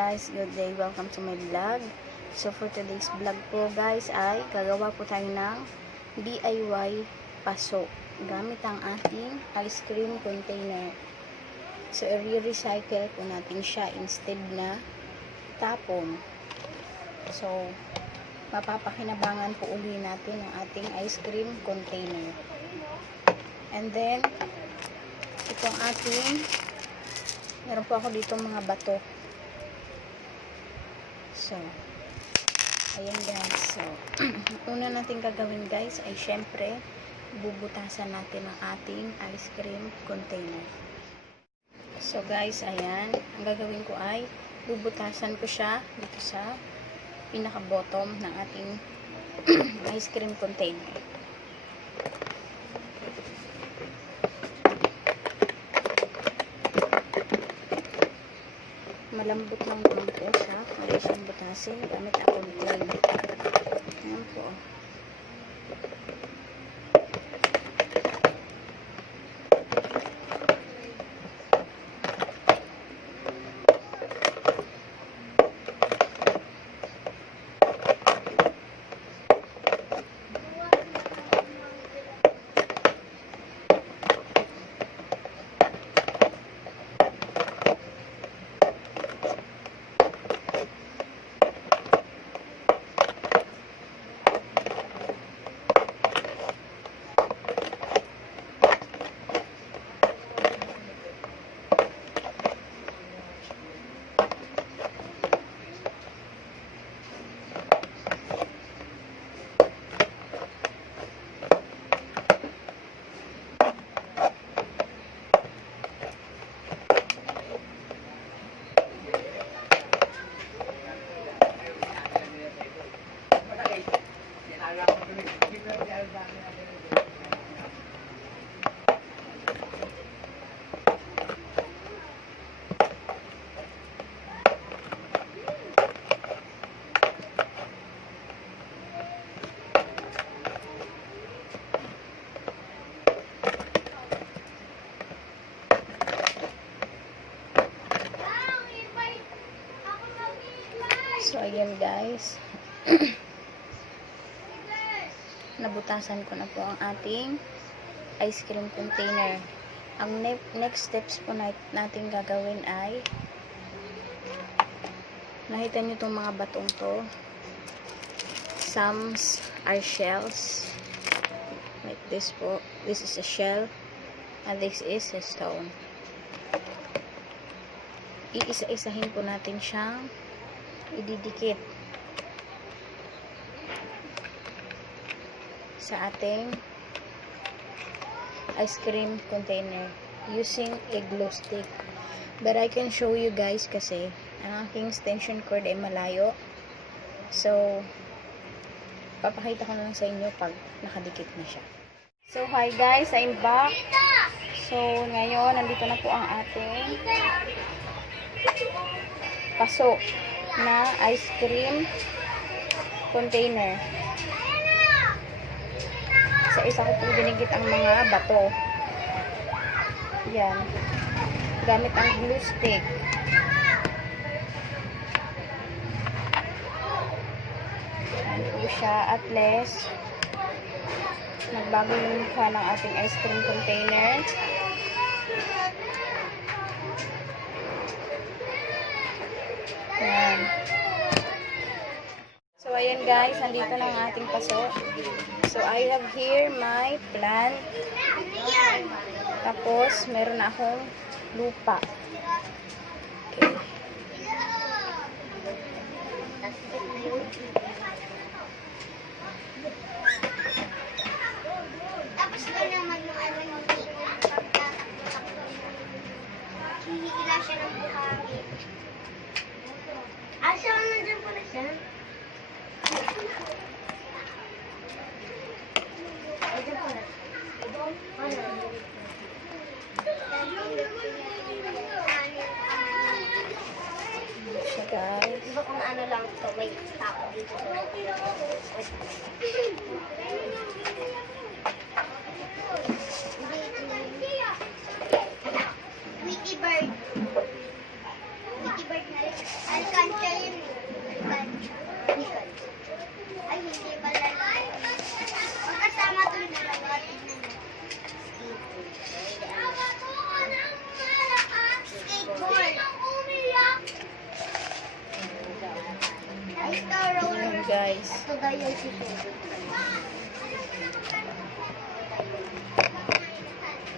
guys, good day, welcome to my vlog. So for today's vlog po guys ay gagawa po tayo ng DIY paso gamit ang ating ice cream container. So i-recycle po natin siya instead na tapon. So mapapakinabangan po uli natin ang ating ice cream container. And then itong ating, meron po ako dito mga bato. So, ayan guys. So, una natin gagawin guys ay syempre, bubutasan natin ang ating ice cream container. So guys, ayan. Ang gagawin ko ay, bubutasan ko siya dito sa pinaka-bottom ng ating ice cream container. Malambot lang naman po siya. Kaya siyang butasin gamit ang container. Ayan po. So, ayan guys. Nabutasan ko na po ang ating ice cream container. Ang next steps po natin gagawin ay, nakita nyo itong mga batong to. Some are shells. Like this po. This is a shell. And this is a stone. Iisa-isahin po natin siyang ididikit sa ating ice cream container using a glue stick. But I can show you guys kasi ang aking extension cord ay malayo. So, papakita ko na lang sa inyo pag nakadikit na siya. So, hi guys, I'm back. So, ngayon, nandito na po ang ating paso na ice cream container. Sa isa ko po dinigit ang mga bato. Yan. Gamit ang glue stick. Yan po siya. At least, nagbago yung mukha ng ating ice cream container. Yan. So, ayan guys, nandito na ang ating paso. So, I have here my plant. Tapos, meron na akong lupa. Okay. Tapos na naman yung ano yung hinihila siya ng buhangin. Asa mo nandiyan pala siya? Nandiyan pala. Ano? So, guys. Diba kung ano lang ito, wait, tapo dito. Wait. Tweety bird. Tweety bird na rin. daw yung sipin.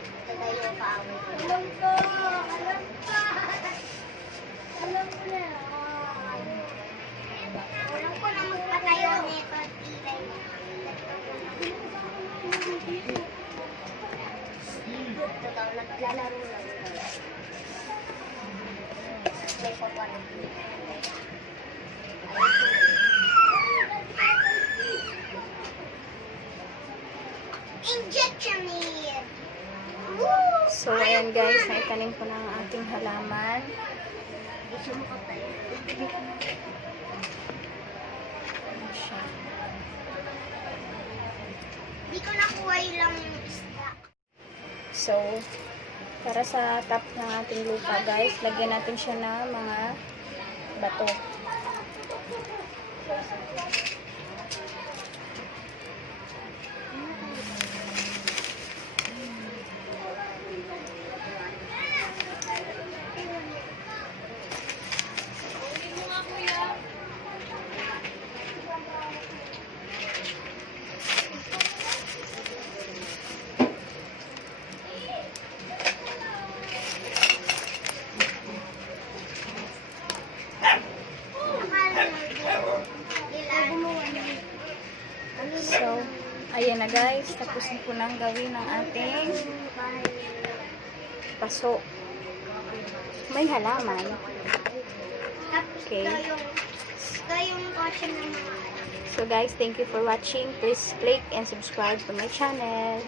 Ito daw yung kaaway ko. Alam ko! Alam ko! Alam ko na. Alam ko na magpatayo nito. Ito daw, naglalaro lang. May paparin. Injection need. So, ayan guys, naitanim ko na ang ating halaman. Gusto mo kapatid? Ayan siya. Di ko nakuha yung isda. So, para sa top ng ating lupa guys, lagyan natin siya ng mga bato. So, ayan na guys, tapos na po nang gawin ang ating paso. May halaman. Okay. Ito yung kotse ng mga So guys, thank you for watching. Please click and subscribe to my channel.